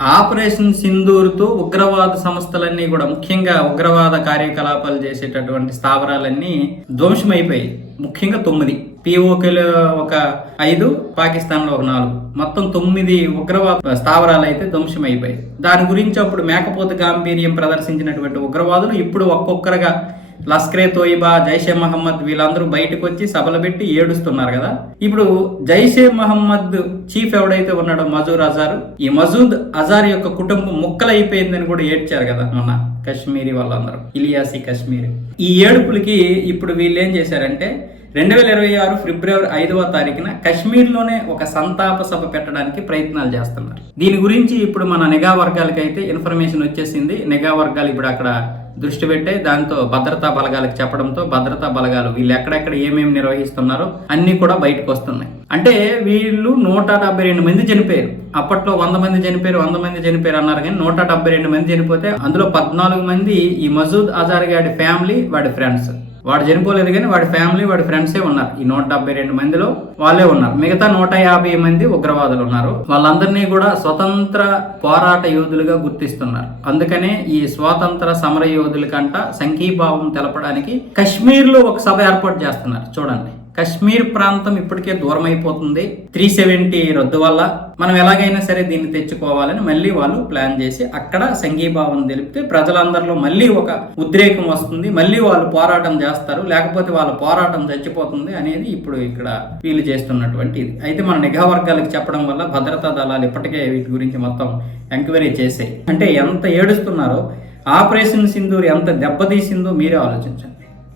Operation సింధూర్తో ఉగ్రవాద సంస్థలన్నీ కూడా ముఖ్యంగా ఉగ్రవాద కార్యకలాపాలు చేసేటటువంటి స్థావరాలన్నీ ధ్వంసమైపోయాయి. ముఖ్యంగా తొమ్మిది పిఓకేలు ఒక ఐదు పాకిస్తాన్లో ఒక నాలుగు. మొత్తం తొమ్మిది ఉగ్రవాద స్థావరాలు అయితే ధ్వంసమైపోయాయి. దాని గురించి అప్పుడు మేకపోత గాంభీర్యం ప్రదర్శించినటువంటి ఉగ్రవాదులు ఇప్పుడు ఒక్కొక్కరుగా లస్కరే తోయిబా జైషే మహమ్మద్ వీళ్ళందరూ బయటకు వచ్చి సభలు పెట్టి ఏడుస్తున్నారు కదా. ఇప్పుడు జైషే మహమ్మద్ చీఫ్ ఎవడైతే ఉన్నాడో మజూర్ అజార్ ఈ మజూద్ అజార్ యొక్క కుటుంబం ముక్కలైపోయిందని కూడా ఏడ్చారు కదా మొన్న కశ్మీరీ వాళ్ళందరూ ఇలియాసి కశ్మీర్. ఈ ఏడుపులకి ఇప్పుడు వీళ్ళు ఏం చేశారంటే రెండు వేల ఇరవై ఆరు ఫిబ్రవరి ఐదవ తారీఖున కశ్మీర్లోనే ఒక సంతాప సభ పెట్టడానికి ప్రయత్నాలు చేస్తున్నారు. దీని గురించి ఇప్పుడు మన నిఘా వర్గాలకైతే ఇన్ఫర్మేషన్ వచ్చేసింది. నిఘా వర్గాలు ఇప్పుడు అక్కడ దృష్టి పెట్టే దాంతో భద్రతా బలగాలకు చెప్పడంతో భద్రతా బలగాలు వీళ్ళు ఎక్కడెక్కడ ఏమేమి నిర్వహిస్తున్నారో అన్ని కూడా బయటకు వస్తున్నాయి. అంటే వీళ్ళు నూట డెబ్బై రెండు మంది చనిపోయారు. అప్పట్లో వంద మంది చనిపోయారు వంద మంది చనిపోయారు అన్నారు కానీ నూట డెబ్బై రెండు మంది చనిపోతే అందులో పద్నాలుగు మంది ఈ మజూద్ అజార్ గారి ఫ్యామిలీ వాడి ఫ్రెండ్స్ వాడు చనిపోలేదు కానీ వాడి ఫ్యామిలీ వాడి ఫ్రెండ్సే ఉన్నారు. ఈ నూట డెబ్బై రెండు మందిలో వాళ్ళే ఉన్నారు. మిగతా నూట యాభై మంది ఉగ్రవాదులు ఉన్నారు. వాళ్ళందరినీ కూడా స్వతంత్ర పోరాట యోధులుగా గుర్తిస్తున్నారు. అందుకనే ఈ స్వాతంత్ర సమర యోధుల కంట సంఘీభావం తెలపడానికి కశ్మీర్లో ఒక సభ ఏర్పాటు చేస్తున్నారు. చూడండి. కశ్మీర్ ప్రాంతం ఇప్పటికే దూరం అయిపోతుంది త్రీ సెవెంటీ రద్దు వల్ల మనం ఎలాగైనా సరే దీన్ని తెచ్చుకోవాలని మళ్ళీ వాళ్ళు ప్లాన్ చేసి అక్కడ సంఘీభావం తెలిపితే ప్రజలందరిలో మళ్ళీ ఒక ఉద్రేకం వస్తుంది. మళ్ళీ వాళ్ళు పోరాటం చేస్తారు. లేకపోతే వాళ్ళ పోరాటం చచ్చిపోతుంది అనేది ఇప్పుడు ఇక్కడ వీలు చేస్తున్నటువంటి ఇది. అయితే మన నిఘా వర్గాలకు చెప్పడం వల్ల భద్రతా దళాలు ఇప్పటికే వీటి గురించి మొత్తం ఎంక్వైరీ చేసాయి అంటే ఎంత ఏడుస్తున్నారో ఆపరేషన్ సింధూర్ ఎంత దెబ్బతీసిందో మీరే ఆలోచించండి.